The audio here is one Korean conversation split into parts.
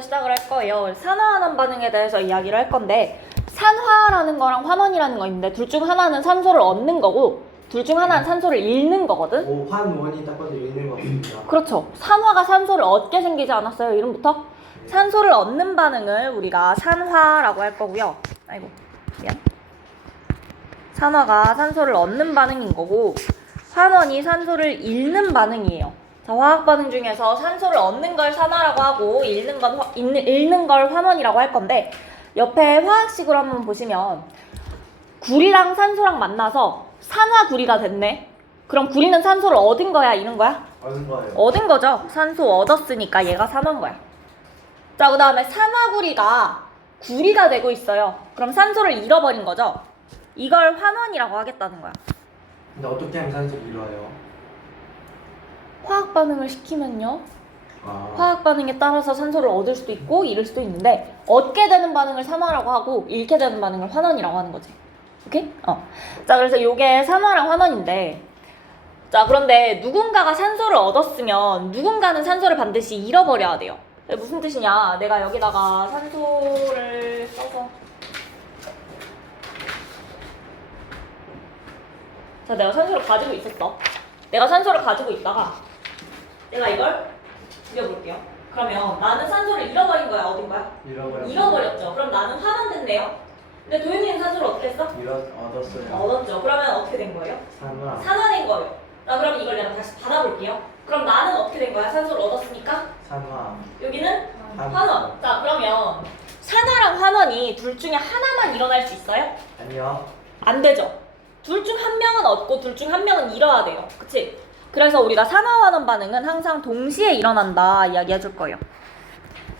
반응부터 시작을 할 거예요. 산화환원 반응에 대해서 이야기를 할 건데, 산화라는 거랑 환원이라는 거 있는데 둘 중 하나는 산소를 얻는 거고 둘 중 하나는 산소를 잃는 거거든. 오, 환원이 딱 봐도 잃는 것 같습니다. 그렇죠. 산화가 산소를 얻게 생기지 않았어요, 이름부터? 산소를 얻는 반응을 우리가 산화라고 할 거고요. 아이고, 미안. 산화가 산소를 얻는 반응인 거고, 환원이 산소를 잃는 반응이에요. 자, 화학 반응 중에서 산소를 얻는 걸 산화라고 하고 잃는 걸 환원이라고 할 건데, 옆에 화학식으로 한번 보시면 구리랑 산소랑 만나서 산화구리가 됐네. 그럼 구리는 산소를 얻은 거야, 잃은 거야? 얻은 거예요. 얻은 거죠. 산소 얻었으니까 얘가 산화인 거야. 자, 그 다음에 산화구리가 구리가 되고 있어요. 그럼 산소를 잃어버린 거죠. 이걸 환원이라고 하겠다는 거야. 근데 어떻게 하면 산소를 잃어요? 화학 반응을 시키면요, 아, 화학 반응에 따라서 산소를 얻을 수도 있고 잃을 수도 있는데, 얻게 되는 반응을 산화라고 하고 잃게 되는 반응을 환원이라고 하는 거지. 오케이? 자, 그래서 요게 산화랑 환원인데, 자, 그런데 누군가가 산소를 얻었으면 누군가는 산소를 반드시 잃어버려야 돼요. 무슨 뜻이냐? 내가 여기다가 산소를 써서, 자, 내가 산소를 가지고 있었어. 내가 산소를 가지고 있다가 내가 이걸 그려볼게요. 그러면 나는 산소를 잃어버린 거야, 얻은 거야? 잃어버렸죠. 그럼 나는 환원됐네요. 근데 도윤이는 산소를 어떻게 했어? 얻었어요. 얻었죠. 그러면 어떻게 된 거예요? 산화. 산화된 거예요. 자, 그럼 이걸 내가 다시 받아볼게요. 그럼 나는 어떻게 된 거야? 산소를 얻었으니까? 산화. 여기는 환원. 자, 그러면 산화랑 환원이 둘 중에 하나만 일어날 수 있어요? 아니요. 안 되죠. 둘 중 한 명은 얻고 둘 중 한 명은 잃어야 돼요. 그치? 그래서 우리가 산화환원 반응은 항상 동시에 일어난다 이야기 해줄 거예요.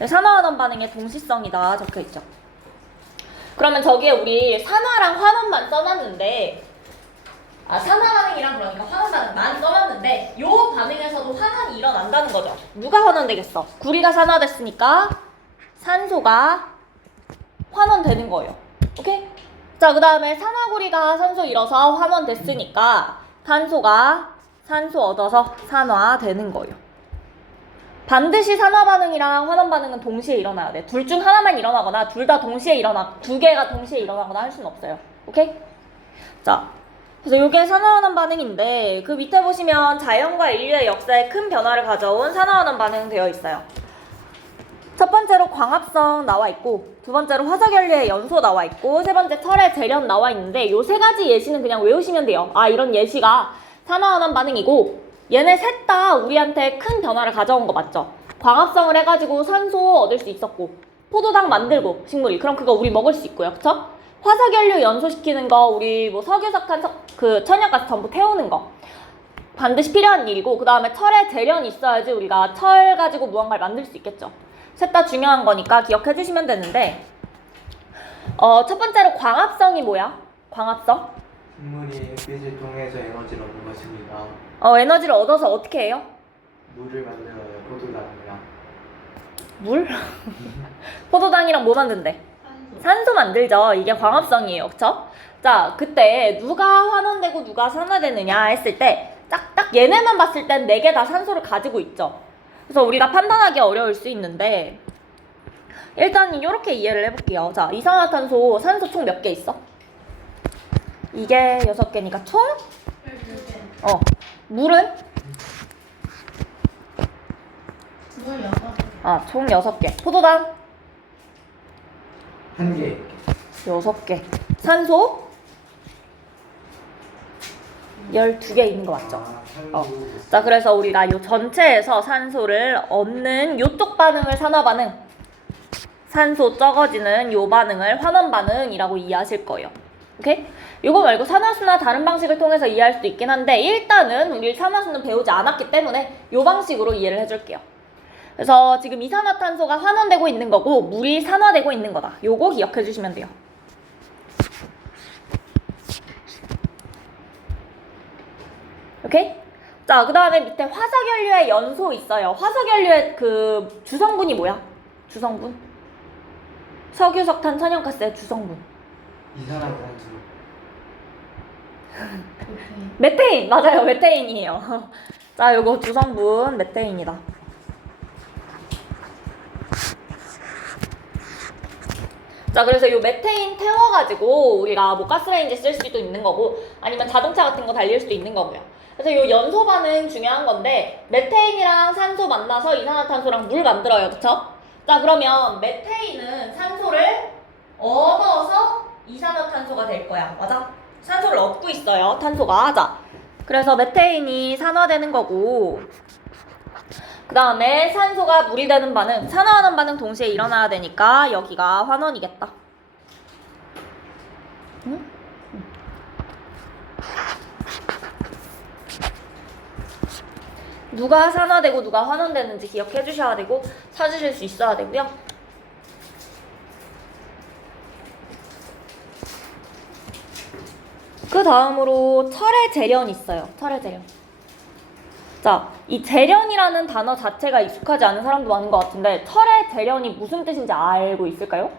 산화환원 반응의 동시성이다 적혀있죠. 그러면 저기에 우리 산화랑 환원만 써놨는데, 산화 반응이랑 그러니까 환원 반응만 써놨는데 요 반응에서도 환원이 일어난다는 거죠. 누가 환원되겠어? 구리가 산화됐으니까 산소가 환원되는 거예요. 오케이? 자, 그 다음에 산화구리가 산소 잃어서 환원됐으니까 산소가 산소 얻어서 산화되는 거예요. 반드시 산화 반응이랑 환원 반응은 동시에 일어나야 돼. 둘 중 하나만 일어나거나 둘 다 동시에 두 개가 동시에 일어나거나 할 수는 없어요. 오케이? 자, 그래서 이게 산화환원 반응인데, 그 밑에 보시면 자연과 인류의 역사에 큰 변화를 가져온 산화환원 반응 되어 있어요. 첫 번째로 광합성 나와 있고, 두 번째로 화석연료의 연소 나와 있고, 세 번째 철의 재련 나와 있는데, 요 세 가지 예시는 그냥 외우시면 돼요. 아, 이런 예시가 산화환원 반응이고, 얘네 셋 다 우리한테 큰 변화를 가져온 거 맞죠? 광합성을 해가지고 산소 얻을 수 있었고, 포도당 만들고 식물이, 그럼 그거 우리 먹을 수 있고요, 그쵸? 화석연료 연소시키는 거, 우리 뭐 석유석탄, 천연가스 전부 태우는 거 반드시 필요한 일이고, 그 다음에 철의 재련이 있어야지 우리가 철 가지고 무언가를 만들 수 있겠죠. 셋 다 중요한 거니까 기억해 주시면 되는데, 첫 번째로 광합성이 뭐야? 광합성? 식물이 햇빛을 통해서 에너지를 얻는 것입니다. 에너지를 얻어서 어떻게 해요? 물을 만들어요. 포도당이랑. 물? 포도당이랑 뭐 만든대? 산소 만들죠. 이게 광합성이에요. 그쵸? 자, 그때 누가 환원되고 누가 산화되느냐 했을 때 딱 얘네만 봤을 땐 4개 다 산소를 가지고 있죠. 그래서 우리가 판단하기 어려울 수 있는데, 일단 이렇게 이해를 해볼게요. 자, 이산화탄소 산소 총 몇 개 있어? 이게 6개니까 총? 물은? 총 6개. 포도당? 1개. 6개. 산소? 12개 있는 거 맞죠? 자, 그래서 우리가 이 전체에서 산소를 얻는 요쪽 반응을 산화 반응, 산소 적어지는 요 반응을 환원 반응이라고 이해하실 거예요. 오케이? 요거 말고 산화수나 다른 방식을 통해서 이해할 수도 있긴 한데, 일단은 우리 산화수는 배우지 않았기 때문에 요 방식으로 이해를 해줄게요. 그래서 지금 이산화탄소가 환원되고 있는 거고 물이 산화되고 있는 거다. 요거 기억해 주시면 돼요. 오케이? 자, 그 다음에 밑에 화석연료의 연소 있어요. 화석연료의 그 주성분이 뭐야? 주성분? 석유석탄 천연가스의 주성분. 이산화탄소. 메테인! 맞아요. 메테인이에요. 자, 요거 주성분 메테인이다. 자, 그래서 이 메테인 태워가지고 우리가 뭐 가스레인지 쓸 수도 있는 거고 아니면 자동차 같은 거 달릴 수도 있는 거고요. 그래서 이 연소 반응 중요한 건데 메테인이랑 산소 만나서 이산화탄소랑 물 만들어요. 그쵸? 자, 그러면 메테인은 산소를 얻어서 이산화탄소가 될 거야. 맞아? 산소를 얻고 있어요. 탄소가. 자, 그래서 메테인이 산화되는 거고 그 다음에 산소가 물이 되는 반응, 산화하는 반응 동시에 일어나야 되니까 여기가 환원이겠다. 응? 누가 산화되고 누가 환원되는지 기억해 주셔야 되고 찾으실 수 있어야 되고요. 그 다음으로 철의 재련이 있어요. 철의 재련. 자, 이 재련이라는 단어 자체가 익숙하지 않은 사람도 많은 것 같은데 철의 재련이 무슨 뜻인지 알고 있을까요?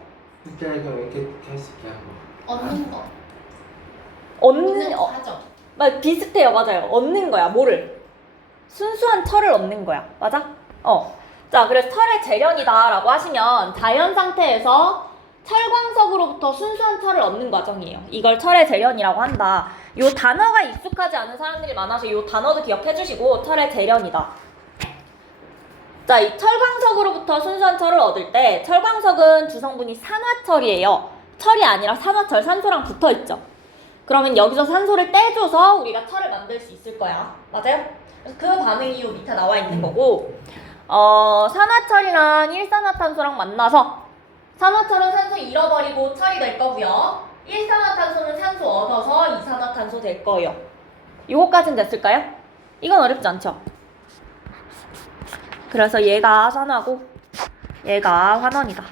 숫자를 좀 이렇게 했을게 한번. 얻는 거. 얻는 하죠. 비슷해요. 맞아요. 얻는 거야. 뭐를? 순수한 철을 얻는 거야. 맞아? 자, 그래서 철의 재련이다라고 하시면 자연 상태에서 철광석으로부터 순수한 철을 얻는 과정이에요. 이걸 철의 재련이라고 한다. 요 단어가 익숙하지 않은 사람들이 많아서 요 단어도 기억해 주시고 철의 재련이다. 자, 이 철광석으로부터 순수한 철을 얻을 때 철광석은 주성분이 산화철이에요. 철이 아니라 산화철, 산소랑 붙어 있죠. 그러면 여기서 산소를 떼줘서 우리가 철을 만들 수 있을 거야. 맞아요? 그래서 그 반응이 요 밑에 나와 있는 거고 산화철이랑 일산화탄소랑 만나서 산화철은 산소 잃어버리고 철이 될 거고요. 일산화탄소는 산소 얻어서 이산화탄소 될 거예요. 요거까진 됐을까요? 이건 어렵지 않죠? 그래서 얘가 산화고 얘가 환원이다.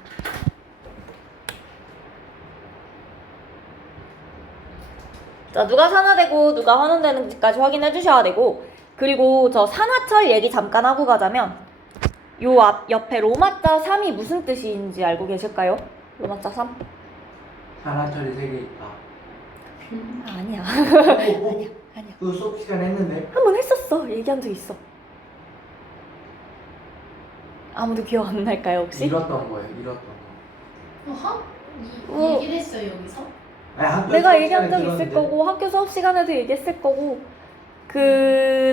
자, 누가 산화되고 누가 환원되는지까지 확인해 주셔야 되고 그리고 저 산화철 얘기 잠깐 하고 가자면 요 옆에 로마자 3이 무슨 뜻인지 알고 계실까요? 로마자 3? 산화철이 3개 있다. 아니야. 아니야. 아니야. 그거 수업 시간 했는데. 한 번 했었어. 얘기한 적 있어. 아무도 기억 안 날까요, 혹시? 잃었던 거예요. 잃었던 거. 얘기를 했어요 여기서? 아니, 학교 내가 수업 얘기한 적 시간에 있을 들었는데. 거고 학교 수업 시간에도 얘기했을 거고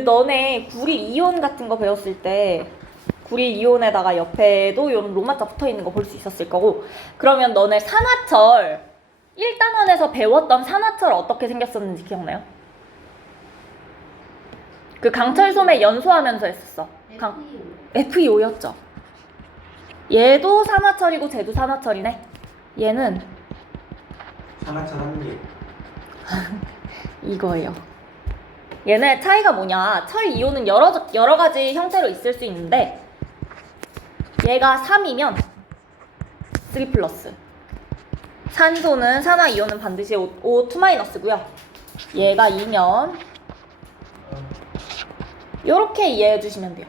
너네 구리 이온 같은 거 배웠을 때 구리 이온에다가 옆에도 이런 로마자 붙어있는 거 볼 수 있었을 거고 그러면 너네 산화철 1단원에서 배웠던 산화철 어떻게 생겼었는지 기억나요? 그 강철솜에 연소하면서 했었어. FeO였죠. 얘도 산화철이고 쟤도 산화철이네. 얘는 산화철 한 개. 이거예요. 얘네 차이가 뭐냐? 철 이온은 여러 가지 형태로 있을 수 있는데 얘가 3이면 3 플러스. 산소는 산화 이온은 반드시 O2-고요. 얘가 2면 이렇게 이해해 주시면 돼요.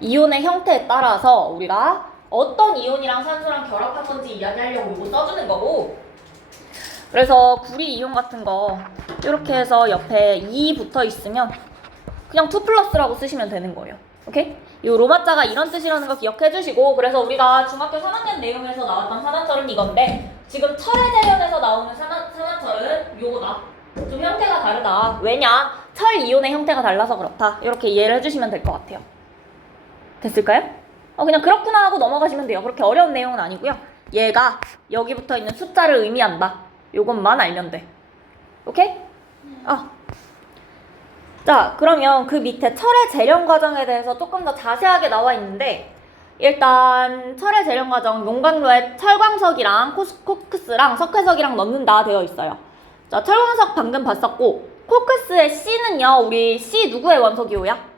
이온의 형태에 따라서 우리가 어떤 이온이랑 산소랑 결합한 건지 이야기하려고 이거 써주는 거고 그래서 구리 이온 같은 거 이렇게 해서 옆에 2 붙어 있으면 그냥 2 플러스라고 쓰시면 되는 거예요. 오케이? 이 로마자가 이런 뜻이라는 거 기억해 주시고 그래서 우리가 중학교 3학년 내용에서 나왔던 산화철은 이건데 지금 철의 재련에서 나오는 산화철은 요거다. 좀 형태가 다르다. 왜냐? 철 이온의 형태가 달라서 그렇다. 이렇게 이해를 해주시면 될 것 같아요. 됐을까요? 그냥 그렇구나 하고 넘어가시면 돼요. 그렇게 어려운 내용은 아니고요. 얘가 여기 붙어 있는 숫자를 의미한다. 요것만 알면 돼. 오케이? 자, 그러면 그 밑에 철의 재련 과정에 대해서 조금 더 자세하게 나와 있는데 일단 철의 재련 과정 용광로에 철광석이랑 코크스랑 석회석이랑 넣는다 되어 있어요. 자, 철광석 방금 봤었고 코크스의 C는요. 우리 C 누구의 원소 기호야?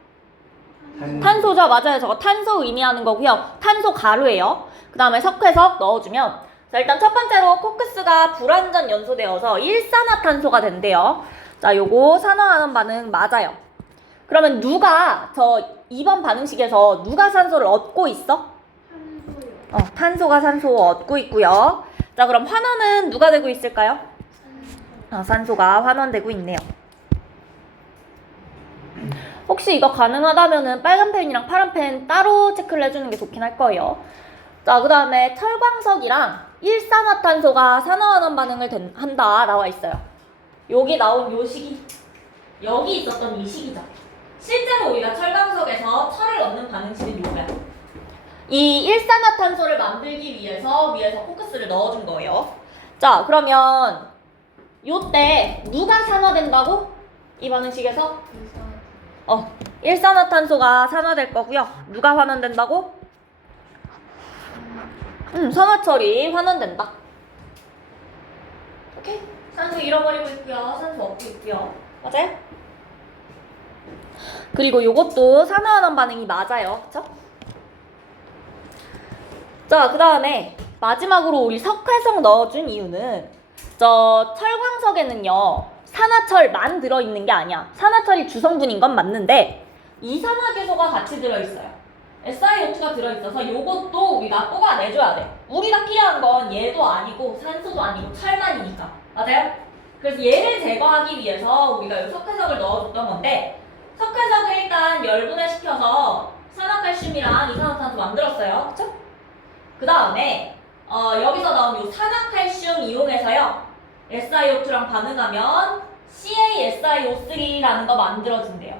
탄소죠. 맞아요. 저거 탄소 의미하는 거고요. 탄소 가루예요. 그 다음에 석회석 넣어주면 자, 일단 첫 번째로 코크스가 불완전 연소되어서 일산화탄소가 된대요. 자, 요거 산화하는 반응 맞아요. 그러면 누가 저 2번 반응식에서 누가 산소를 얻고 있어? 산소요. 탄소가 산소 얻고 있고요. 자, 그럼 환원은 누가 되고 있을까요? 산소가 환원되고 있네요. 혹시 이거 가능하다면은 빨간 펜이랑 파란 펜 따로 체크를 해주는 게 좋긴 할 거예요. 자, 그 다음에 철광석이랑 일산화탄소가 산화환원 반응을 한다 나와 있어요. 여기 나온 요 식이 여기 있었던 이 식이죠. 실제로 우리가 철광석에서 철을 얻는 반응식은 요거야. 이 일산화탄소를 만들기 위해서 위에서 포커스를 넣어준 거예요. 자, 그러면 요때 누가 산화된다고? 이 반응식에서? 일산화탄소가 산화될 거고요. 누가 환원된다고? 산화철이 환원된다. 오케이? 산소 잃어버리고 있고요. 산소 얻고 있고요. 맞아요? 그리고 요것도 산화환원 반응이 맞아요. 그쵸? 자, 그 다음에 마지막으로 우리 석회석 넣어준 이유는 저 철광석에는요 산화철만 들어있는 게 아니야. 산화철이 주성분인 건 맞는데 이산화탄소가 같이 들어있어요. SiO2가 들어있어서 요것도 우리가 뽑아내줘야 돼. 우리가 필요한 건 얘도 아니고 산소도 아니고 철만이니까. 맞아요? 그래서 얘를 제거하기 위해서 우리가 이 석회석을 넣어줬던 건데 석회석을 일단 열분해 시켜서 산화칼슘이랑 이산화탄소 만들었어요. 그쵸? 그 다음에 여기서 나온 이 산화칼슘 이용해서요 SiO2랑 반응하면 CaSiO3라는 거 만들어진대요.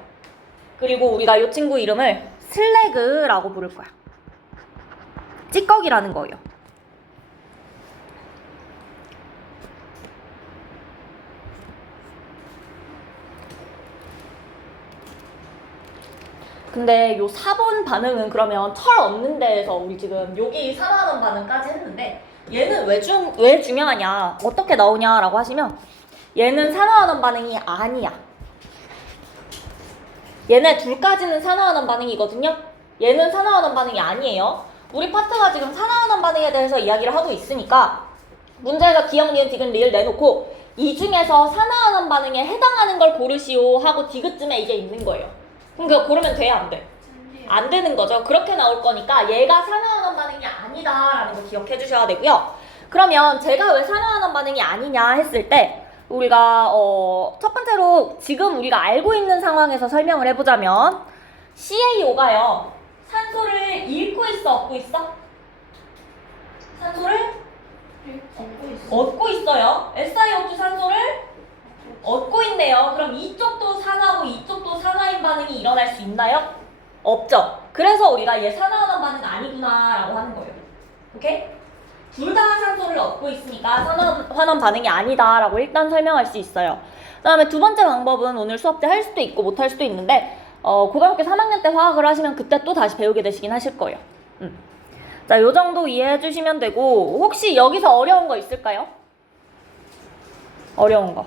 그리고 우리가 이 친구 이름을 슬래그라고 부를 거야. 찌꺼기라는 거예요. 근데 요 4번 반응은 그러면 철 없는 데에서 우리 지금 여기 산화하는 반응까지 했는데 얘는 왜 중요하냐, 어떻게 나오냐라고 하시면 얘는 산화하는 반응이 아니야. 얘네 둘까지는 산화하는 반응이거든요. 얘는 산화하는 반응이 아니에요. 우리 파트가 지금 산화하는 반응에 대해서 이야기를 하고 있으니까 문제에서 기억, 니은, 디귿, 리을 내놓고 이 중에서 산화하는 반응에 해당하는 걸 고르시오 하고 디귿쯤에 이게 있는 거예요. 그럼 그거 고르면 돼? 안 돼? 안 되는 거죠. 그렇게 나올 거니까 얘가 산화하는 반응이 아니다라는 거 기억해 주셔야 되고요. 그러면 제가 왜 산화하는 반응이 아니냐 했을 때 우리가 첫 번째로 지금 우리가 알고 있는 상황에서 설명을 해보자면 CaO가요 산소를 잃고 있어, 얻고 있어? 산소를 얻고 있어요. SiO2 산소를 얻고 있네요. 그럼 이쪽도 산화고 이쪽도 산화인 반응이 일어날 수 있나요? 없죠. 그래서 우리가 얘 산화하는 반응 아니구나 라고 하는 거예요. 오케이? 둘 다 산소를 얻고 있으니까 산화환원 반응이 아니다 라고 일단 설명할 수 있어요. 그 다음에 두 번째 방법은 오늘 수업 때 할 수도 있고 못 할 수도 있는데 고등학교 3학년 때 화학을 하시면 그때 또 다시 배우게 되시긴 하실 거예요. 자, 요 정도 이해해 주시면 되고 혹시 여기서 어려운 거 있을까요? 어려운 거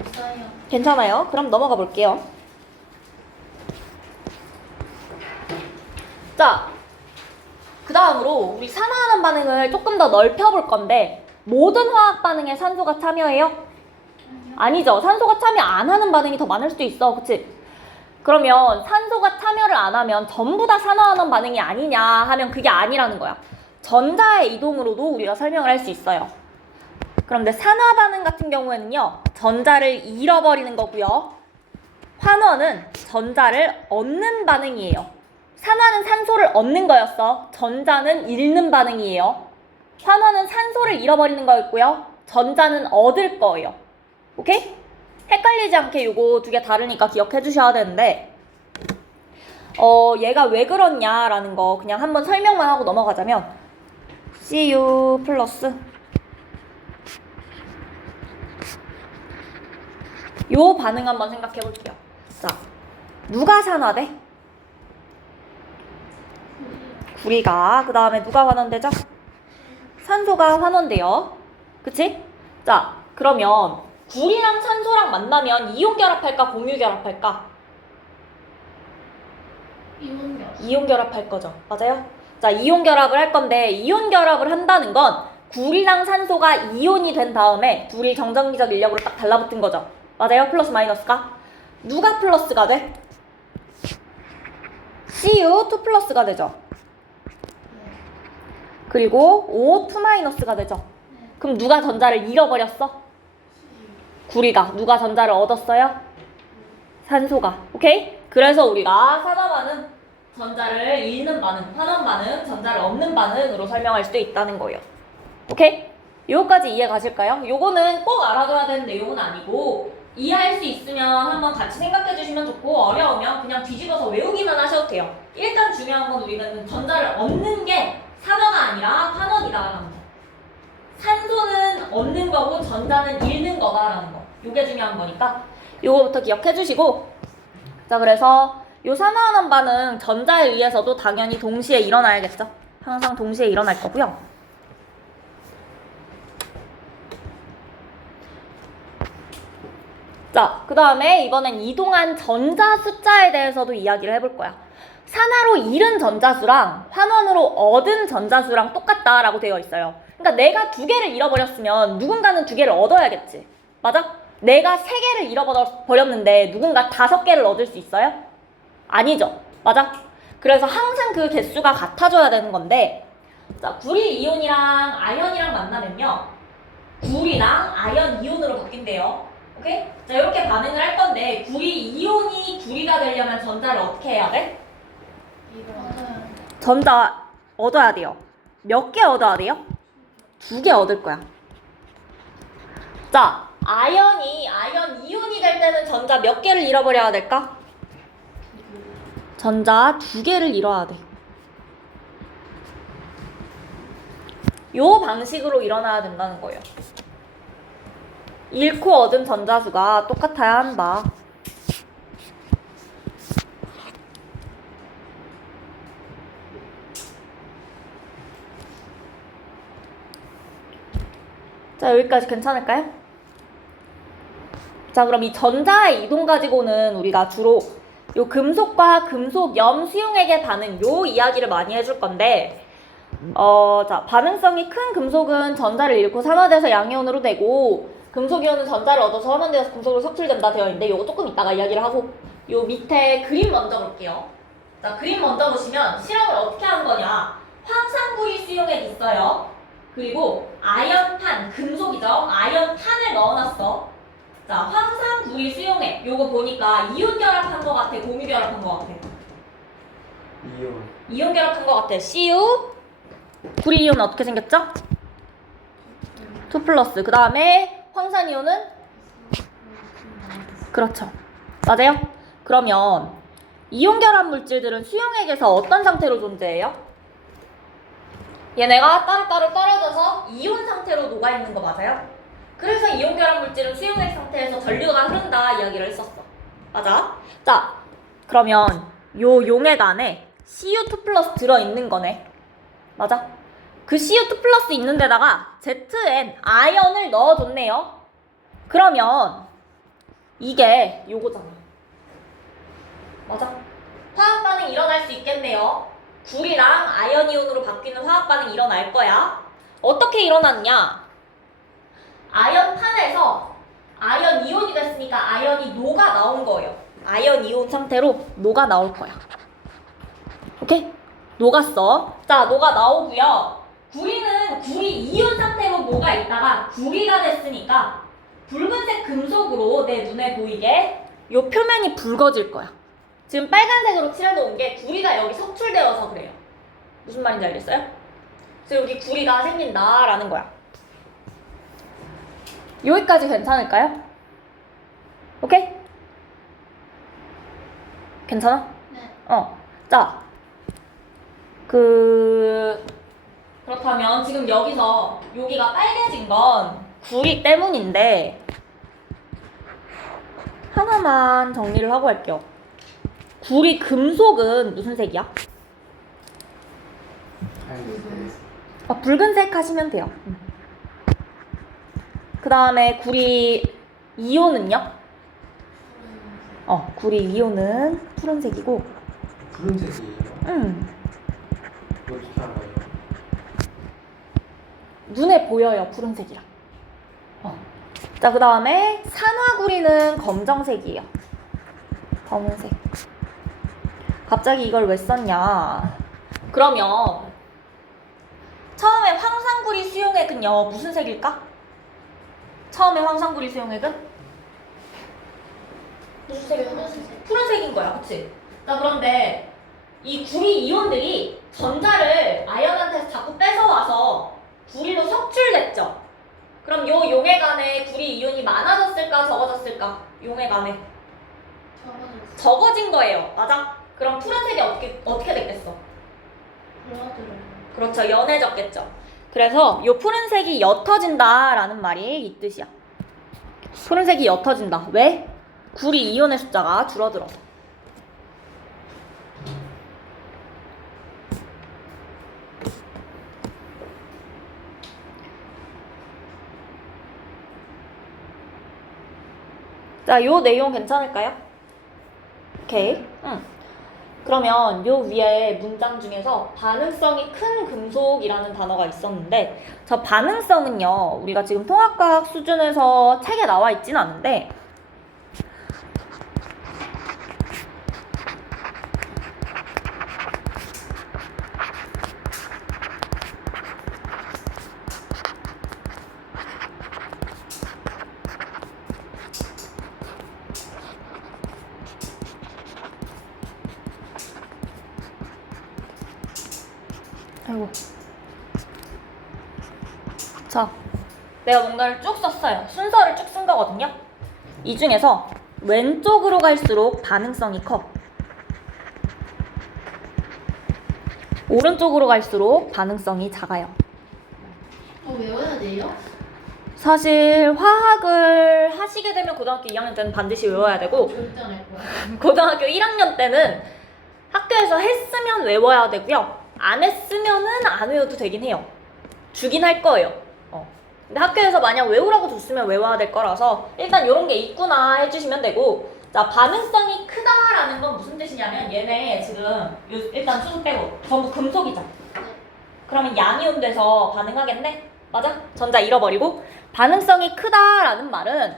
없어요. 괜찮아요? 그럼 넘어가 볼게요. 자, 그 다음으로 우리 산화하는 반응을 조금 더 넓혀볼 건데 모든 화학 반응에 산소가 참여해요? 아니죠. 산소가 참여 안 하는 반응이 더 많을 수도 있어. 그치? 그러면 산소가 참여를 안 하면 전부 다 산화하는 반응이 아니냐 하면 그게 아니라는 거야. 전자의 이동으로도 우리가 설명을 할 수 있어요. 그런데 산화 반응 같은 경우에는요 전자를 잃어버리는 거고요 환원은 전자를 얻는 반응이에요. 산화는 산소를 얻는 거였어. 전자는 잃는 반응이에요. 환원은 산소를 잃어버리는 거였고요 전자는 얻을 거예요. 오케이? 헷갈리지 않게 요거 두 개 다르니까 기억해 주셔야 되는데 얘가 왜 그렇냐라는 거 그냥 한번 설명만 하고 넘어가자면 Cu 플러스 요 반응 한번 생각해 볼게요. 자, 누가 산화돼? 구리가. 그 다음에 누가 환원되죠? 산소가 환원돼요. 그치? 자, 그러면 구리랑 산소랑 만나면 이온 결합할까 공유 결합할까? 이온 결합할 거죠. 맞아요? 자, 이온 결합을 할 건데 이온 결합을 한다는 건 구리랑 산소가 이온이 된 다음에 둘이 정전기적 인력으로 딱 달라붙은 거죠. 맞아요? 플러스 마이너스가? 누가 플러스가 돼? Cu2 플러스가 되죠. 그리고 O2 마이너스가 되죠. 그럼 누가 전자를 잃어버렸어? 구리가. 누가 전자를 얻었어요? 산소가. 오케이? 그래서 우리가 산화반응 전자를 잃는 반응, 환원 반응, 전자를 얻는 반응으로 설명할 수도 있다는 거예요. 오케이? 요거까지 이해 가실까요? 요거는 꼭 알아둬야 되는 내용은 아니고 이해할 수 있으면 한번 같이 생각해 주시면 좋고 어려우면 그냥 뒤집어서 외우기만 하셔도 돼요. 일단 중요한 건 우리는 전자를 얻는 게 산화가 아니라 환원이다라는 거. 산소는 얻는 거고 전자는 잃는 거다라는 거. 요게 중요한 거니까 요거부터 기억해 주시고 자 그래서 요 산화환원 반응 전자에 의해서도 당연히 동시에 일어나야겠죠. 항상 동시에 일어날 거고요. 자, 그 다음에 이번엔 이동한 전자 숫자에 대해서도 이야기를 해볼 거야. 산화로 잃은 전자수랑 환원으로 얻은 전자수랑 똑같다라고 되어 있어요. 그러니까 내가 2개를 잃어버렸으면 누군가는 2개를 얻어야겠지. 맞아? 내가 3개를 잃어버렸는데 누군가 5개를 얻을 수 있어요? 아니죠. 맞아? 그래서 항상 그 개수가 같아져야 되는 건데 자, 구리 이온이랑 아연이랑 만나면요. 구리랑 아연 이온으로 바뀐대요. 오케이? 자, 이렇게 반응을 할 건데 구리 이온이 구리가 되려면 전자를 어떻게 해야 돼? 전자 얻어야 돼요. 몇 개 얻어야 돼요? 2개 얻을 거야. 자, 아연 이온이 될 때는 전자 몇 개를 잃어버려야 될까? 전자 2개를 잃어야 돼. 요 방식으로 일어나야 된다는 거예요. 잃고 얻은 전자수가 똑같아야 한다. 자, 여기까지 괜찮을까요? 자, 그럼 이 전자의 이동 가지고는 우리가 주로 요 금속과 금속 염 수용액의 반응 요 이야기를 많이 해줄 건데 자, 반응성이 큰 금속은 전자를 잃고 산화돼서 양이온으로 되고 금속이온은 전자를 얻어서 환원되어서 금속으로 석출된다 되어 있는데 요거 조금 이따가 이야기를 하고 요 밑에 그림 먼저 볼게요. 자, 그림 먼저 보시면 실험을 어떻게 한 거냐. 황산구리 수용액 있어요. 그리고 아연판, 금속이죠. 아연판을 넣어놨어. 자, 황산구리 수용액 요거 보니까 이온 결합한 거 같아? 공유 결합한 거 같아? 이온 결합한 거 같아. CU 구리 이온은 어떻게 생겼죠? 2+. 그 다음에 황산이온은? 그렇죠. 맞아요? 그러면 이온 결합 물질들은 수용액에서 어떤 상태로 존재해요? 얘네가 따로따로 떨어져서 이온 상태로 녹아있는 거 맞아요? 그래서 이온 결합 물질은 수용액 상태에서 전류가 흐른다 이야기를 했었어. 맞아? 자, 그러면 요 용액 안에 CU2+ 들어있는 거네. 맞아? 그 CU2+ 있는 데다가 ZN 아연을 넣어줬네요. 그러면 이게 요거잖아. 맞아? 화학 반응이 일어날 수 있겠네요. 구리랑 아연 이온으로 바뀌는 화학 반응이 일어날 거야. 어떻게 일어났냐? 아연판에서 아연 이온이 됐으니까 아연이 녹아 나온 거예요. 아연 이온 상태로 녹아 나올 거야. 오케이? 녹았어. 자, 녹아 나오고요. 구리는 구리 이온 상태로 녹아 있다가 구리가 됐으니까 붉은색 금속으로 내 눈에 보이게 요 표면이 붉어질 거야. 지금 빨간색으로 칠해놓은 게 구리가 여기 석출되어서 그래요. 무슨 말인지 알겠어요? 그래서 여기 구리가 생긴다라는 거야. 여기까지 괜찮을까요? 오케이? 괜찮아? 네. 자, 그렇다면 지금 여기서 여기가 빨개진 건 구리 때문인데 하나만 정리를 하고 할게요. 구리 금속은 무슨 색이야? 붉은색 하시면 돼요. 그 다음에 구리 이온은요? 구리 이온은 푸른색이고. 푸른색이에요? 어떻게 알아요? 눈에 보여요, 푸른색이라. 자, 그 다음에 산화구리는 검정색이에요. 검은색. 갑자기 이걸 왜 썼냐? 그러면 처음에 황산구리 수용액은요, 무슨 색일까? 처음에 황산구리 수용액은? 무슨 색이야? 푸른색. 푸른색인 거야, 그치? 자, 그런데 이 구리 이온들이 전자를 아연한테서 자꾸 뺏어와서 구리로 석출됐죠. 그럼 요 용액 안에 구리 이온이 많아졌을까 적어졌을까? 용액 안에 적어졌어. 적어진 거예요. 맞아? 그럼 푸른색이 어떻게 됐겠어? 불어들어요. 그렇죠. 연해졌겠죠. 그래서 요 푸른색이 옅어진다라는 말이 이 뜻이야. 푸른색이 옅어진다. 왜? 구리 이온의 숫자가 줄어들어서. 자, 요 내용 괜찮을까요? 오케이. 그러면 요 위에 문장 중에서 반응성이 큰 금속이라는 단어가 있었는데, 저 반응성은요, 우리가 지금 통합과학 수준에서 책에 나와 있진 않은데, 아이고. 자, 내가 뭔가를 쭉 썼어요. 순서를 쭉 쓴 거거든요. 이 중에서 왼쪽으로 갈수록 반응성이 커. 오른쪽으로 갈수록 반응성이 작아요. 외워야 돼요? 사실 화학을 하시게 되면 고등학교 2학년 때는 반드시 외워야 되고, 절대 안 할 거야. 고등학교 1학년 때는 학교에서 했으면 외워야 되고요. 안 했으면은 안 외워도 되긴 해요. 주긴 할 거예요. 근데 학교에서 만약 외우라고 줬으면 외워야 될 거라서 일단 이런 게 있구나 해주시면 되고, 자, 반응성이 크다라는 건 무슨 뜻이냐면 얘네 지금 일단 수소 빼고 전부 금속이잖아. 그러면 양이온 돼서 반응하겠네? 맞아? 전자 잃어버리고. 반응성이 크다라는 말은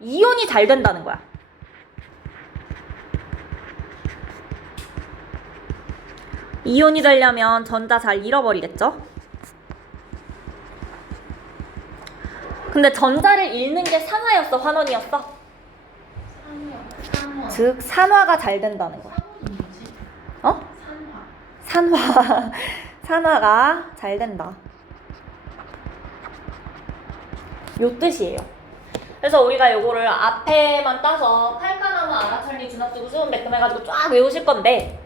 이온이 잘 된다는 거야. 이온이 되려면 전자 잘 잃어버리겠죠? 근데 전자를 잃는 게 산화였어, 환원이었어? 산화. 즉 산화가 잘 된다는 거야. 산화는 뭐지? 어? 산화. 산화가 잘 된다. 요 뜻이에요. 그래서 우리가 요거를 앞에만 따서 팔카나무, 아라찰리, 준합수구, 수분, 매끔 해가지고 쫙 외우실 건데,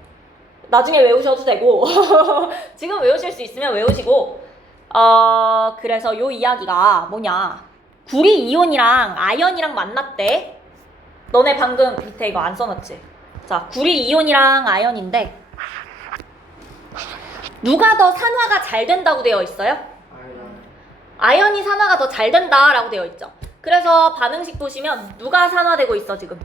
나중에 외우셔도 되고 지금 외우실 수 있으면 외우시고, 그래서 요 이야기가 뭐냐, 구리 이온이랑 아연이랑 만났대. 너네 방금 밑에 이거 안 써놨지? 자, 구리 이온이랑 아연인데 누가 더 산화가 잘 된다고 되어 있어요? 아연이 산화가 더 잘 된다라고 되어 있죠. 그래서 반응식 보시면 누가 산화되고 있어 지금?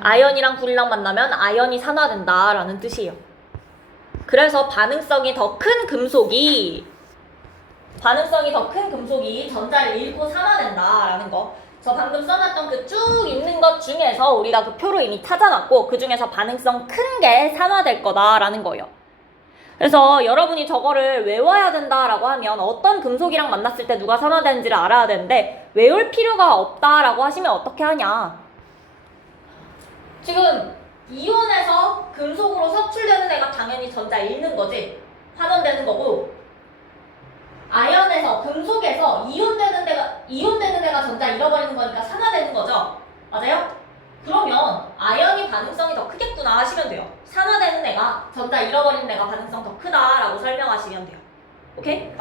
아연이랑 구리랑 만나면 아연이 산화된다라는 뜻이에요. 그래서 반응성이 더 큰 금속이 전자를 잃고 산화된다라는 거. 저 방금 써놨던 그 쭉 있는 것 중에서 우리가 그 표로 이미 찾아놨고, 그 중에서 반응성 큰 게 산화될 거다라는 거예요. 그래서 여러분이 저거를 외워야 된다라고 하면 어떤 금속이랑 만났을 때 누가 산화되는지를 알아야 되는데, 외울 필요가 없다라고 하시면 어떻게 하냐. 지금 이온에서 금속으로 석출되는 애가 당연히 전자 잃는 거지, 환원되는 거고, 아연에서 금속에서 이온되는 애가 전자 잃어버리는 거니까 산화되는 거죠. 맞아요? 그러면 아연이 반응성이 더 크겠구나 하시면 돼요. 산화되는 애가, 전자 잃어버리는 애가 반응성 더 크다라고 설명하시면 돼요. 오케이?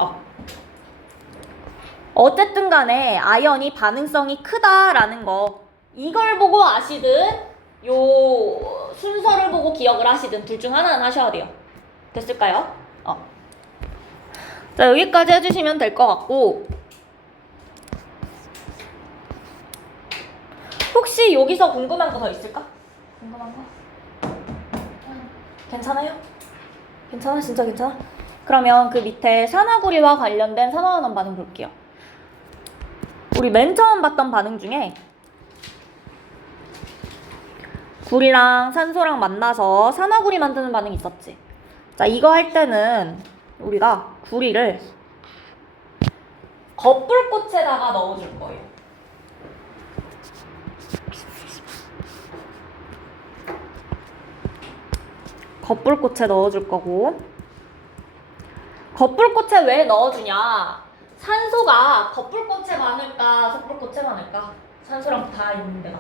어쨌든 간에 아연이 반응성이 크다라는 거, 이걸 보고 아시든 요 순서를 보고 기억을 하시든 둘 중 하나는 하셔야 돼요. 됐을까요? 자, 여기까지 해주시면 될 것 같고, 혹시 여기서 궁금한 거 더 있을까? 궁금한 거? 괜찮아요? 괜찮아? 진짜 괜찮아? 그러면 그 밑에 산화구리와 관련된 산화환원 반응 볼게요. 우리 맨 처음 봤던 반응 중에 구리랑 산소랑 만나서 산화구리 만드는 반응이 있었지. 자, 이거 할 때는 우리가 구리를 겉불꽃에다가 넣어줄 거예요. 겉불꽃에 넣어줄 거고. 겉불꽃에 왜 넣어주냐? 산소가 겉불꽃에 많을까, 속불꽃에 많을까? 산소랑 다 있는 데가.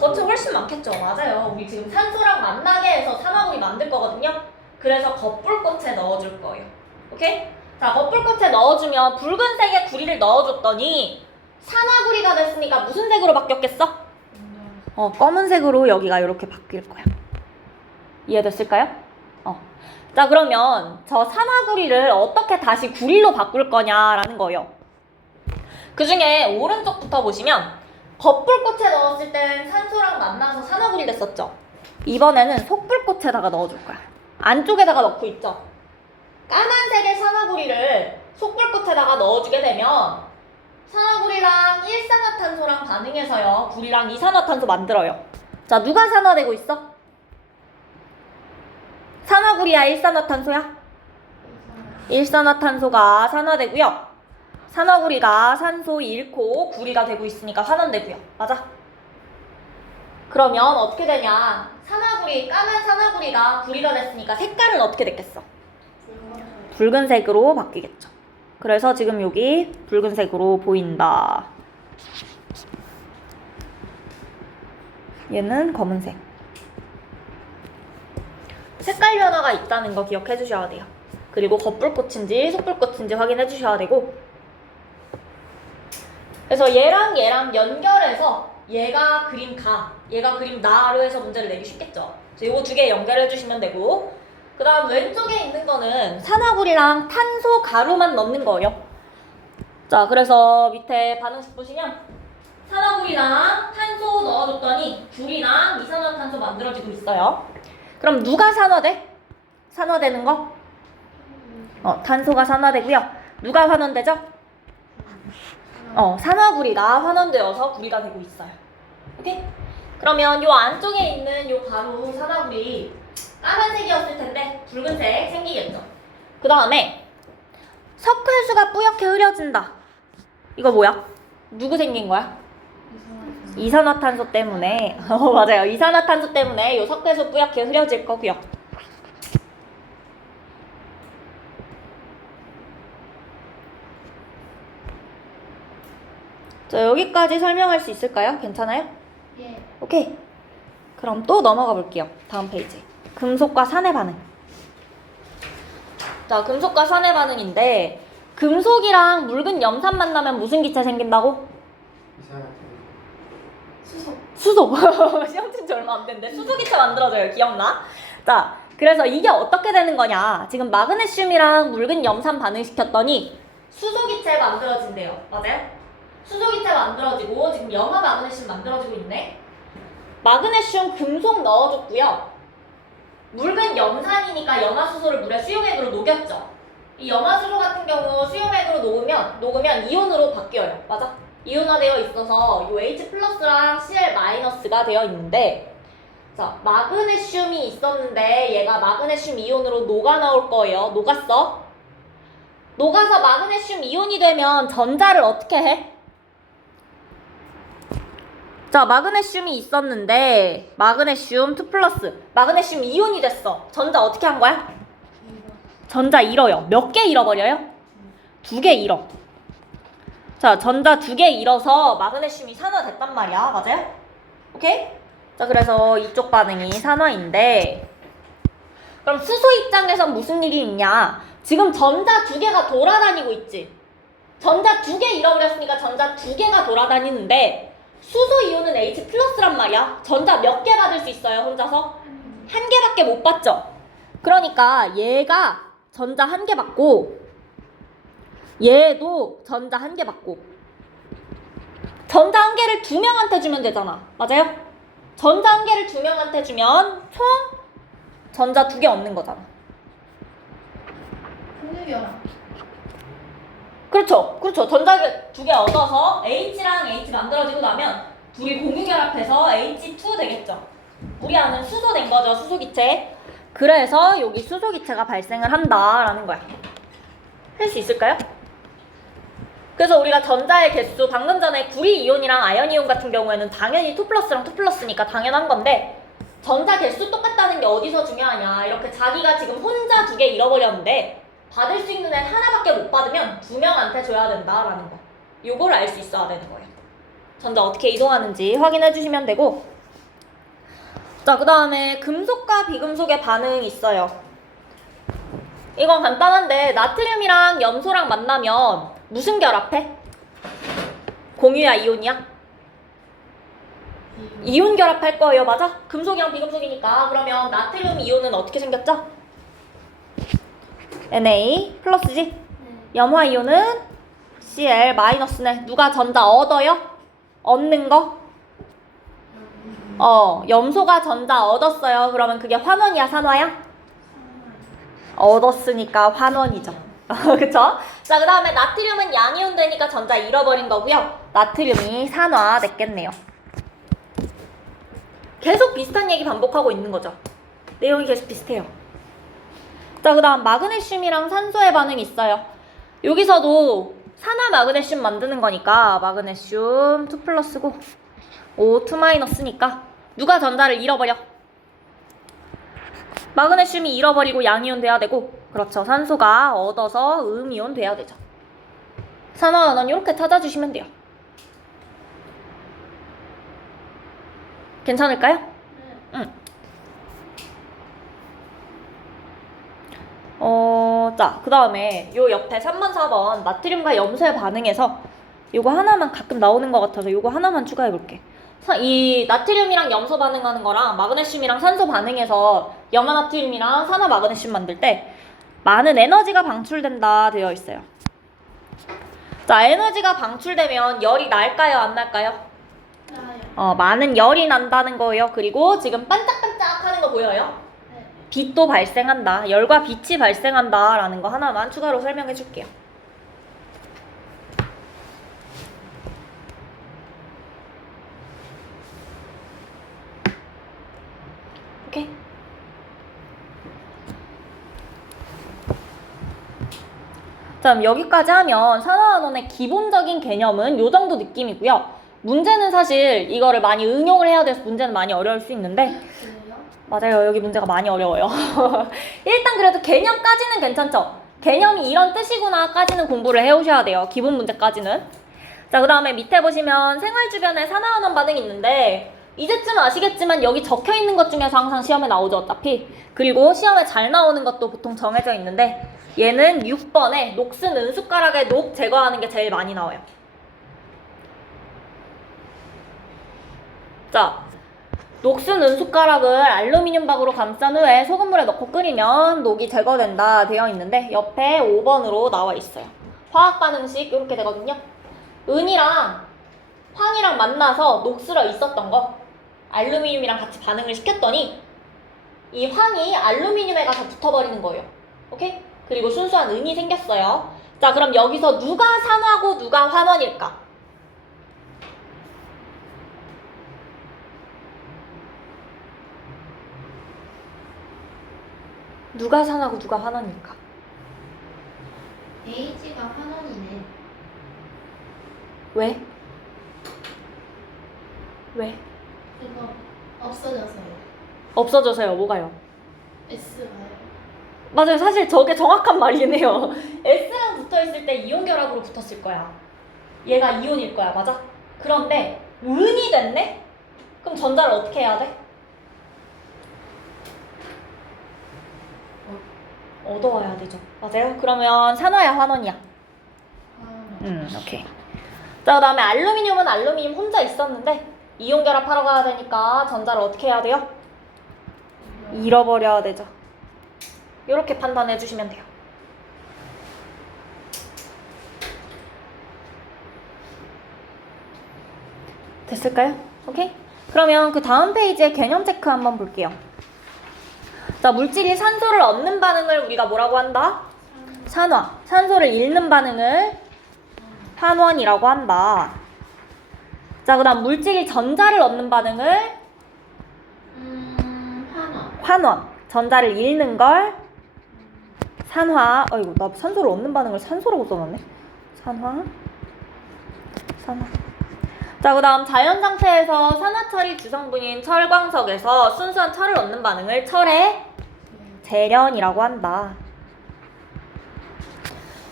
겉에 훨씬 많겠죠. 맞아요. 우리 지금 산소랑 만나게 해서 산화구리 만들 거거든요. 그래서 겉불꽃에 넣어줄 거예요. 오케이? 자, 겉불꽃에 넣어주면 붉은색의 구리를 넣어줬더니 산화구리가 됐으니까 무슨 색으로 바뀌었겠어? 검은색으로 여기가 이렇게 바뀔 거야. 이해됐을까요? 자, 그러면 저 산화구리를 어떻게 다시 구리로 바꿀 거냐라는 거예요. 그 중에 오른쪽부터 보시면 겉불꽃에 넣었을 땐 산소랑 만나서 산화구리 됐었죠. 이번에는 속불꽃에다가 넣어줄 거야. 안쪽에다가 넣고 있죠. 까만색의 산화구리를 속불꽃에다가 넣어주게 되면 산화구리랑 일산화탄소랑 반응해서요, 구리랑 이산화탄소 만들어요. 자, 누가 산화되고 있어? 산화구리야, 일산화탄소야? 일산화탄소가 산화되고요. 산화구리가 산소 잃고 구리가 되고 있으니까 환원되고요. 맞아? 그러면 어떻게 되냐? 산화구리, 까만 산화구리가 구리가 됐으니까 색깔은 어떻게 됐겠어? 붉은색으로 바뀌겠죠. 그래서 지금 여기 붉은색으로 보인다. 얘는 검은색. 색깔 변화가 있다는 거 기억해 주셔야 돼요. 그리고 겉불꽃인지 속불꽃인지 확인해 주셔야 되고, 그래서 얘랑 연결해서 얘가 그림 가, 얘가 그림 나로 해서 문제를 내기 쉽겠죠. 그래서 요거 두 개 연결해 주시면 되고, 그 다음 왼쪽에 있는 거는 산화구리랑 탄소 가루만 넣는 거예요. 자, 그래서 밑에 반응식 보시면 산화구리랑 탄소 넣어줬더니 구리랑 이산화탄소 만들어지고 있어요. 그럼 누가 산화돼? 산화되는 거? 탄소가 산화되고요. 누가 환원되죠? 산화구리가 환원되어서 구리가 되고 있어요. 오케이? 그러면 요 안쪽에 있는 요 가루 산화구리 까만색이었을 텐데 붉은색 생기겠죠. 그 다음에 석회수가 뿌옇게 흐려진다. 이거 뭐야? 누구 생긴 거야? 이산화탄소 때문에. 맞아요. 이산화탄소 때문에 요 석회수 뿌옇게 흐려질 거고요. 자, 여기까지 설명할 수 있을까요? 괜찮아요? 예. 오케이. 그럼 또 넘어가 볼게요. 다음 페이지. 금속과 산의 반응. 자, 금속과 산의 반응인데 금속이랑 묽은 염산 만나면 무슨 기체 생긴다고? 수소. 시험 친지 얼마 안 됐는데 수소 기체 만들어져요. 기억나? 자, 그래서 이게 어떻게 되는 거냐? 지금 마그네슘이랑 묽은 염산 반응시켰더니 수소 기체 만들어진대요. 맞아요? 수소 기체 만들어지고 지금 염화 마그네슘 만들어지고 있네. 마그네슘 금속 넣어줬고요. 묽은 염산이니까 염화수소를 물에 수용액으로 녹였죠. 이 염화수소 같은 경우 수용액으로 녹으면 이온으로 바뀌어요. 맞아? 이온화되어 있어서 이 H 플러스랑 Cl 마이너스가 되어 있는데, 자, 마그네슘이 있었는데 얘가 마그네슘 이온으로 녹아 나올 거예요. 녹았어. 녹아서 마그네슘 이온이 되면 전자를 어떻게 해? 자, 마그네슘이 있었는데 마그네슘 2 플러스 마그네슘 이온이 됐어. 전자 어떻게 한 거야? 전자 잃어요. 몇 개 잃어버려요? 2개 잃어. 자, 전자 2개 잃어서 마그네슘이 산화됐단 말이야. 맞아요? 오케이? 자, 그래서 이쪽 반응이 산화인데, 그럼 수소 입장에선 무슨 일이 있냐? 지금 전자 2개가 돌아다니고 있지. 전자 2개 잃어버렸으니까 전자 2개가 돌아다니는데 수소 이온은 H 플러스란 말이야. 전자 몇 개 받을 수 있어요, 혼자서? 1개밖에 못 받죠. 그러니까 얘가 전자 1개 받고 얘도 전자 1개 받고 전자 1개를 2명한테 주면 되잖아. 맞아요? 전자 1개를 2명한테 주면 총 전자 2개 얻는 거잖아. 공유결합. 그렇죠. 전자 2개 얻어서 H랑 H 만들어지고 나면 둘이 공유결합해서 H2 되겠죠. 우리 아는 수소 된 거죠. 수소기체. 그래서 여기 수소기체가 발생을 한다라는 거야. 할 수 있을까요? 그래서 우리가 전자의 개수, 방금 전에 구리 이온이랑 아연 이온 같은 경우에는 당연히 2 플러스랑 2 플러스니까 당연한 건데, 전자 개수 똑같다는 게 어디서 중요하냐. 이렇게 자기가 지금 혼자 2개 잃어버렸는데 받을 수 있는 애 하나밖에 못 받으면 2명한테 줘야 된다라는 거. 요걸 알 수 있어야 되는 거예요. 전자 어떻게 이동하는지 확인해 주시면 되고, 자, 그 다음에 금속과 비금속의 반응이 있어요. 이건 간단한데 나트륨이랑 염소랑 만나면 무슨 결합해? 공유야, 이온이야? 이온 결합할 거예요, 맞아? 금속이랑 비금속이니까. 그러면 나트륨 이온은 어떻게 생겼죠? Na 플러스지? 네. 염화 이온은 Cl 마이너스네. 누가 전자 얻어요? 얻는 거? 염소가 전자 얻었어요. 그러면 그게 환원이야, 산화야? 얻었으니까 환원이죠. 그쵸? 자, 그 다음에 나트륨은 양이온 되니까 전자 잃어버린 거고요. 나트륨이 산화됐겠네요. 계속 비슷한 얘기 반복하고 있는 거죠. 내용이 계속 비슷해요. 자, 그 다음 마그네슘이랑 산소의 반응이 있어요. 여기서도 산화 마그네슘 만드는 거니까 마그네슘 2 플러스고 O2 마이너스니까 누가 전자를 잃어버려? 마그네슘이 잃어버리고 양이온 돼야 되고, 그렇죠. 산소가 얻어서 음이온 돼야 되죠. 산화원은 이렇게 찾아주시면 돼요. 괜찮을까요? 네. 응. 자, 그 다음에 요 옆에 3번, 4번 나트륨과 염소의 반응에서 요거 하나만 가끔 나오는 것 같아서 요거 하나만 추가해 볼게. 이 나트륨이랑 염소 반응하는 거랑 마그네슘이랑 산소 반응해서 염화나트륨이랑 산화 마그네슘 만들 때 많은 에너지가 방출된다 되어 있어요. 자, 에너지가 방출되면 열이 날까요, 안 날까요? 나요. 많은 열이 난다는 거예요. 그리고 지금 반짝반짝 하는 거 보여요? 네. 빛도 발생한다. 열과 빛이 발생한다 라는 거 하나만 추가로 설명해 줄게요. 오케이? 자, 그럼 여기까지 하면 산화환원의 기본적인 개념은 요 정도 느낌이고요. 문제는 사실 이거를 많이 응용을 해야 돼서 문제는 많이 어려울 수 있는데, 그래요? 맞아요. 여기 문제가 많이 어려워요. 일단 그래도 개념까지는 괜찮죠? 개념이 이런 뜻이구나까지는 공부를 해오셔야 돼요. 기본 문제까지는. 자, 그 다음에 밑에 보시면 생활 주변에 산화환원 반응이 있는데, 이제쯤 아시겠지만 여기 적혀있는 것 중에서 항상 시험에 나오죠, 어차피. 그리고 시험에 잘 나오는 것도 보통 정해져 있는데, 얘는 6번에 녹 쓴 은숟가락에 녹 제거하는 게 제일 많이 나와요. 자, 녹 쓴 은숟가락을 알루미늄 박으로 감싼 후에 소금물에 넣고 끓이면 녹이 제거된다 되어 있는데 옆에 5번으로 나와 있어요. 화학 반응식 이렇게 되거든요. 은이랑 황이랑 만나서 녹슬어 있었던 거 알루미늄이랑 같이 반응을 시켰더니 이 황이 알루미늄에 가서 붙어버리는 거예요. 오케이? 그리고 순수한 은이 생겼어요. 자, 그럼 여기서 누가 산화고 누가 환원일까? 누가 산화고 누가 환원일까? H가 환원이네. 왜? 왜? 그거 없어져서요. 없어져서요. 뭐가요? S가요. 맞아요. 사실 저게 정확한 말이긴 해요. S랑 붙어있을 때 이온 결합으로 붙었을 거야. 얘가 이온일 거야. 맞아? 그런데 은이 됐네? 그럼 전자를 어떻게 해야 돼? 얻어와야 되죠. 맞아요? 그러면 산화야 환원이야? 환원. 오케이. 자, 그 다음에 알루미늄은 알루미늄 혼자 있었는데 이온 결합하러 가야 되니까 전자를 어떻게 해야 돼요? 잃어버려야 되죠. 이렇게 판단해 주시면 돼요. 됐을까요? 오케이? 그러면 그 다음 페이지에 개념 체크 한번 볼게요. 자, 물질이 산소를 얻는 반응을 우리가 뭐라고 한다? 산화. 산소를 잃는 반응을 환원이라고 한다. 자, 그 다음 물질이 전자를 얻는 반응을 환원. 환원. 전자를 잃는 걸 산화. 어이구, 나 산소를 얻는 반응을 산소라고 써놨네. 산화. 자, 그 다음 자연 상태에서 산화철이 주성분인 철광석에서 순수한 철을 얻는 반응을 철의 재련이라고 한다.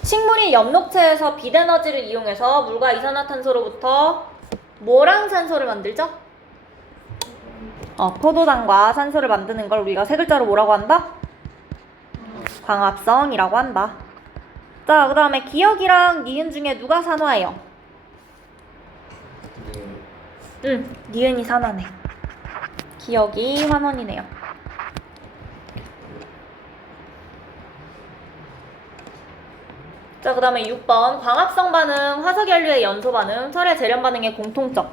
식물이 엽록체에서 빛에너지를 이용해서 물과 이산화탄소로부터 뭐랑 산소를 만들죠? 포도당과 산소를 만드는 걸 우리가 세 글자로 뭐라고 한다? 광합성이라고 한다. 자, 그 다음에 기억이랑 니은 중에 누가 산화해요? 니은이 산화네. 기억이 환원이네요. 자, 그 다음에 6번 광합성 반응, 화석연료의 연소 반응, 철의 재련 반응의 공통점.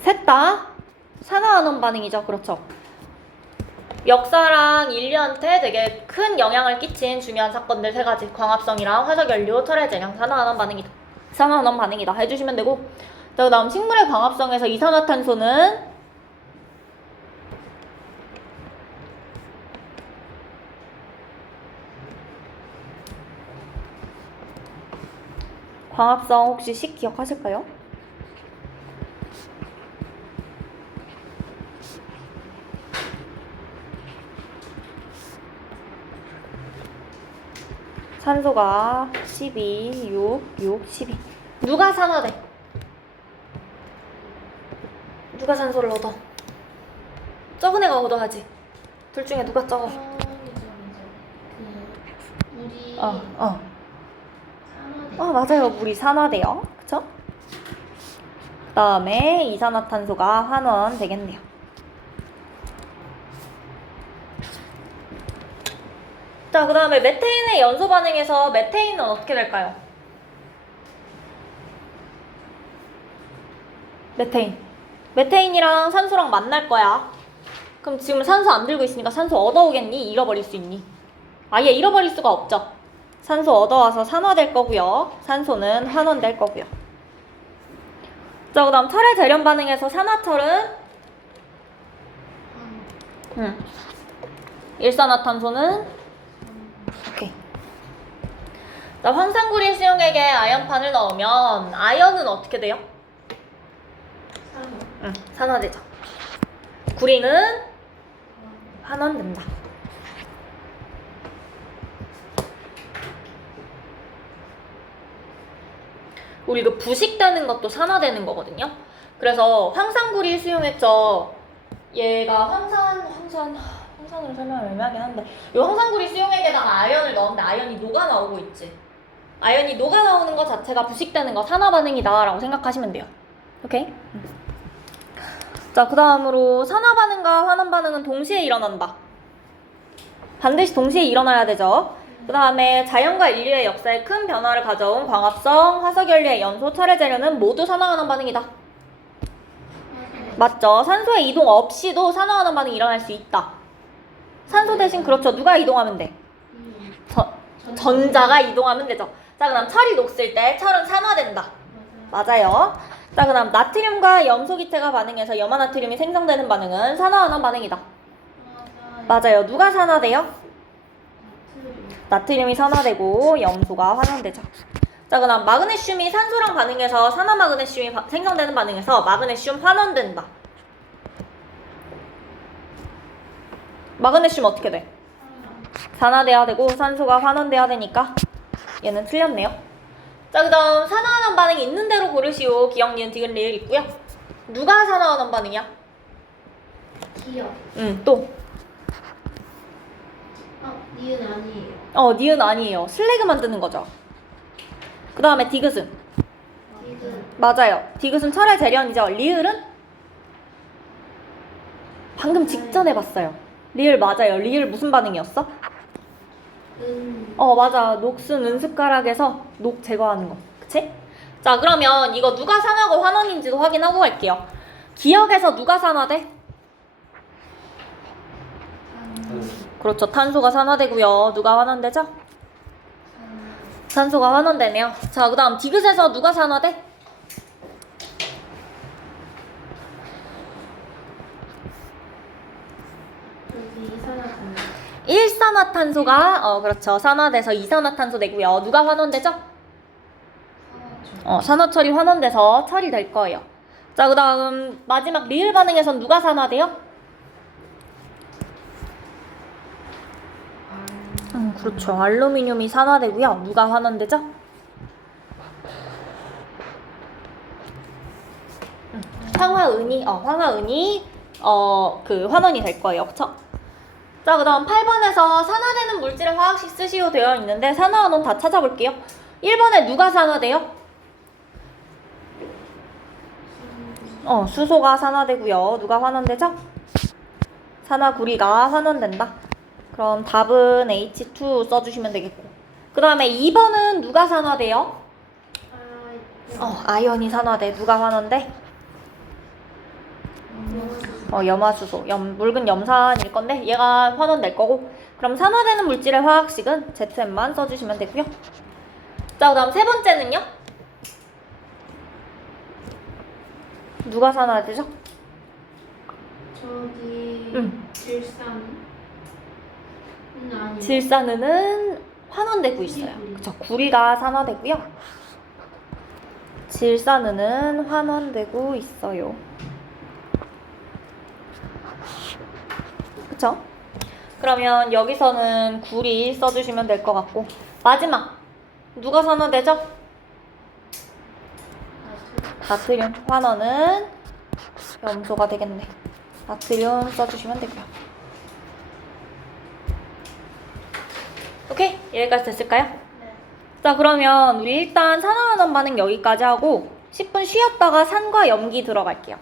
셋 다 산화환원 반응이죠. 그렇죠. 역사랑 인류한테 되게 큰 영향을 끼친 중요한 사건들 세 가지. 광합성이랑 화석연료, 철의 재련, 산화환원 반응이다. 산화환원 반응이다 해주시면 되고, 자, 그 다음 식물의 광합성에서 이산화탄소는 광합성 혹시 식 기억하실까요? 산소가 12, 6, 12. 누가 산화돼? 누가 산소를 얻어? 적은 애가 얻어야지. 둘 중에 누가 적어? 물이 산화돼. 산화돼. 맞아요. 물이 산화돼요. 그쵸? 그 다음에 이산화탄소가 환원되겠네요. 자, 그 다음에 메테인의 연소 반응에서 메테인은 어떻게 될까요? 메테인이랑 산소랑 만날 거야. 그럼 지금 산소 안 들고 있으니까 산소 얻어오겠니? 잃어버릴 수 있니? 아예 잃어버릴 수가 없죠. 산소 얻어와서 산화될 거고요. 산소는 환원될 거고요. 자, 그 다음 철의 재련 반응에서 산화철은 일산화탄소는 오케이. 자, 황산구리 수용액에 아연판을 넣으면 아연은 어떻게 돼요? 산화되죠. 구리는 환원된다. 우리 이거 부식되는 것도 산화되는 거거든요. 그래서 황산구리 수용했죠. 얘가 황산으로 설명을 애매하긴 한데, 이 황산구리 수용액에다가 아연을 넣었는데 아연이 녹아 나오고 있지. 아연이 녹아 나오는 것 자체가 부식되는 거 산화 반응이다라고 생각하시면 돼요. 오케이? 자, 그 다음으로 산화 반응과 환원 반응은 동시에 일어난다. 반드시 동시에 일어나야 되죠. 그 다음에 자연과 인류의 역사에 큰 변화를 가져온 광합성, 화석연료의 연소, 철의 재련은 모두 산화환원 반응이다. 맞죠? 산소의 이동 없이도 산화환원 반응이 일어날 수 있다. 산소 대신 그렇죠. 누가 이동하면 돼? 전자가 이동하면 되죠. 자, 그 다음 철이 녹슬 때 철은 산화된다. 맞아요. 자, 그 다음 나트륨과 염소기체가 반응해서 염화나트륨이 생성되는 반응은 산화환원 반응이다. 맞아요. 누가 산화돼요? 나트륨이 산화되고 염소가 환원되죠. 자, 그 다음 마그네슘이 산소랑 반응해서 산화마그네슘이 생성되는 반응에서 마그네슘 환원된다. 마그네슘 어떻게 돼? 산화돼야 되고 산소가 환원돼야 되니까 얘는 틀렸네요. 자, 그 다음 산화환원 반응이 있는 대로 고르시오. 기억, 니은, 디귿, 리을 있고요. 누가 산화환원 반응이야? 기억. 또. 니은 아니에요. 니은 아니에요. 슬래그 만드는 거죠. 그 다음에 디귿은? 디귿. 맞아요. 디귿은 철의 재련이죠. 리을은? 방금 직전에 봤어요. 리을 맞아요. 리을 무슨 반응이었어? 맞아. 녹슨 은숟가락에서 녹 제거하는 거. 그치? 자, 그러면 이거 누가 산화고 환원인지도 확인하고 갈게요. 기억에서 누가 산화돼? 그렇죠. 탄소가 산화되고요. 누가 환원되죠? 산소가 환원되네요. 자, 그 다음 디귿에서 누가 산화돼? 일산화탄소가 그렇죠. 산화돼서 이산화탄소 되고요. 누가 환원되죠? 산화철이 환원돼서 철이 될 거예요. 자, 그 다음 마지막 리을 반응에선 누가 산화돼요? 그렇죠. 알루미늄이 산화되고요. 누가 환원되죠? 황화은이 그 환원이 될 거예요. 그쵸? 자, 그 다음 8번에서 산화되는 물질의 화학식 쓰시오 되어 있는데 산화환원 다 찾아볼게요. 1번에 누가 산화돼요? 수소가 산화되고요. 누가 환원되죠? 산화구리가 환원된다. 그럼 답은 H2 써주시면 되겠고. 그 다음에 2번은 누가 산화돼요? 아연이 산화돼. 누가 환원돼? 염화수소. 묽은 염산일 건데 얘가 환원될 거고. 그럼 산화되는 물질의 화학식은 ZM만 써주시면 되고요. 자, 그 다음 세 번째는요? 누가 산화되죠? 저기 질산 아니에요. 질산은은 환원되고 있어요. 그쵸? 구리가 산화되고요. 질산은은 환원되고 있어요. 그쵸? 그러면 여기서는 구리 써주시면 될 것 같고 마지막 누가 산화되죠? 나트륨. 환원은 염소가 되겠네. 나트륨 써주시면 되고요. 오케이? 여기까지 됐을까요? 네. 자, 그러면 우리 일단 산화환원 반응 여기까지 하고 10분 쉬었다가 산과 염기 들어갈게요.